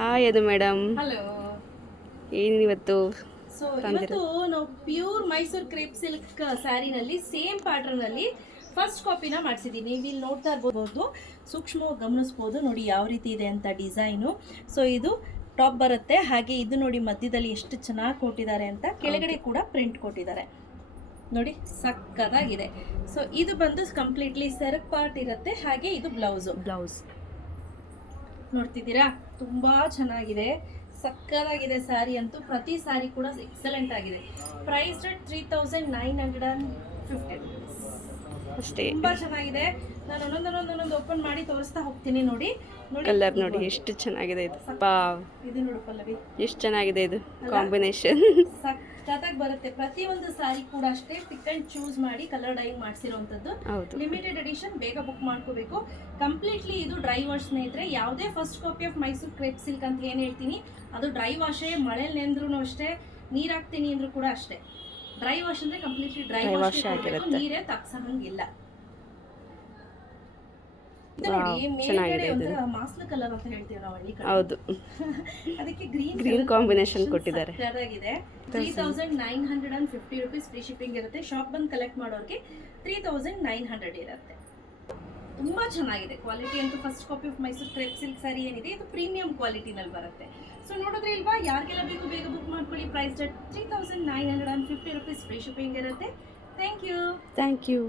Hi ಅದು madam, hello. ಏನಿವತ್ತು so ಇವತ್ತು ನಾವು ಪ್ಯೂರ್ ಮೈಸೂರು ಕ್ರೇಪ್ ಸಿಲ್ಕ್ ಸ್ಯಾರಿನಲ್ಲಿ ಸೇಮ್ ಪ್ಯಾಟರ್ನ್ ಅಲ್ಲಿ ಫಸ್ಟ್ ಕಾಪಿನ ಮಾಡಿಸಿದ್ದೀನಿ. ನೀವು ಇಲ್ಲಿ ನೋಡ್ತಾ ಇರ್ಬೋದು, ಸೂಕ್ಷ್ಮವಾಗಿ ಗಮನಿಸ್ಬೋದು ನೋಡಿ ಯಾವ ರೀತಿ ಇದೆ ಅಂತ ಡಿಸೈನು. ಸೊ ಇದು ಟಾಪ್ ಬರುತ್ತೆ, ಹಾಗೆ ಇದು ನೋಡಿ ಮಧ್ಯದಲ್ಲಿ ಎಷ್ಟು ಚೆನ್ನಾಗಿ ಕೊಟ್ಟಿದ್ದಾರೆ ಅಂತ, ಕೆಳಗಡೆ ಕೂಡ ಪ್ರಿಂಟ್ ಕೊಟ್ಟಿದ್ದಾರೆ ನೋಡಿ, ಸಕ್ಕತ್ತಾಗಿದೆ. ಸೊ ಇದು ಬಂದು ಕಂಪ್ಲೀಟ್ಲಿ ಸೆರಕ್ ಪಾರ್ಟ್ ಇರುತ್ತೆ, ಹಾಗೆ ಇದು ಬ್ಲೌಸ್ ನೋಡ್ತಿದ್ದೀರಾ, ತುಂಬಾ ಚೆನ್ನಾಗಿದೆ, ಸಕ್ಕತ್ತಾಗಿದೆ ಸ್ಯಾರಿ ಅಂತೂ. ಪ್ರತಿ ಸ್ಯಾರಿ ಕೂಡ ಎಕ್ಸಲೆಂಟ್ ಆಗಿದೆ. ಪ್ರೈಸ್ ರೇಟ್ 3950 ಅಷ್ಟೇ. ತುಂಬಾ ಚೆನ್ನಾಗಿದೆ. ನಾನು ಒಂದೊಂದೊಂದೊಂದೊಂದು ಓಪನ್ ಮಾಡಿ ತೋರಿಸ್ತಾ ಹೋಗ್ತೀನಿ. ನೋಡಿ ಕಲರ್ ನೋಡಿ ಎಷ್ಟು ಚೆನ್ನಾಗಿದೆ ಇದು. ಇದು ನೋಡು ಪಲ್ಲವಿ, ಎಷ್ಟು ಚೆನ್ನಾಗಿದೆ ಇದು ಕಾಂಬಿನೇಷನ್. ಸಖತ್ತಾಗಿ ಬರುತ್ತೆ. ಪ್ರತಿಯೊಂದು ಸ್ಯಾರಿ ಕೂಡ ಅಷ್ಟೇ ಪಿಕ್ ಅಂಡ್ ಚೂಸ್ ಮಾಡಿ ಕಲರ್ ಡೈಯಿಂಗ್ ಮಾಡಿಸಿರುವಂತದ್ದು. ಲಿಮಿಟೆಡ್ ಎಡಿಷನ್, ಬೇಗ ಬುಕ್ ಮಾಡ್ಕೋಬೇಕು. ಕಂಪ್ಲೀಟ್ಲಿ ಇದು ಡ್ರೈ ವಾಶ್ ಸ್ನೇಹಿತರೆ. ಯಾವುದೇ first copy of Mysuru crepe silk ಅಂತ ಏನು ಹೇಳ್ತೀನಿ ಅದು ಡ್ರೈ ವಾಶೇ. ಮಳೆಯಲ್ಲಿ ನೆಂದ್ರೂ ಅಷ್ಟೇ, ನೀರ್ ಹಾಕ್ತೀನಿ ಅಂದ್ರೂ ಕೂಡ ಅಷ್ಟೇ. ಡ್ರೈ ವಾಶ್ ಅಂದ್ರೆ ಕಂಪ್ಲೀಟ್ಲಿ ಡ್ರೈ ವಾಶ್ ಆಗಿರುತ್ತೆ, ನೀರೇ ತಗ್ಸಂಗಿಲ್ಲ. ಮಾಸ್ಲ ಕಲರ್ ಅಂತ ಹೇಳ್ತೀವಿ ನಾವು ಹಳ್ಳಿ ಕಡೆ. ಹೌದು, ಅದಕ್ಕೆ ಗ್ರೀನ್ ಕಾಂಬಿನೇಷನ್ ಕೊಟ್ಟಿದ್ದಾರೆ. 3950 rupees ಫ್ರೀ ಶಿಪ್ಪಿಂಗ್ ಇರುತ್ತೆ. ಶಾಪ್ ಬಂದು ಕಲೆಕ್ಟ್ ಮಾಡೋರಿಗೆ 3900 ಇರುತ್ತೆ. ತುಂಬಾ ಚೆನ್ನಾಗಿದೆ ಕ್ವಾಲಿಟಿ ಅಂತೂ. First copy of Mysuru crepe silk sari ಏನಿದೆ ಇದು ಪ್ರೀಮಿಯಂ ಕ್ವಾಲಿಟಿನಲ್ಲಿ ಬರುತ್ತೆ. ಸೊ ನೋಡಿದ್ರೆ ಇಲ್ವಾ, ಯಾರಿಗೆಲ್ಲ ಬೇಕು ಬೇಗ ಬುಕ್ ಮಾಡ್ಕೊಳ್ಳಿ. ಪ್ರೈಸ್ 3950 rupees ಫ್ರೀ ಶಿಪ್ಪಿಂಗ್ ಇರುತ್ತೆ. Thank you.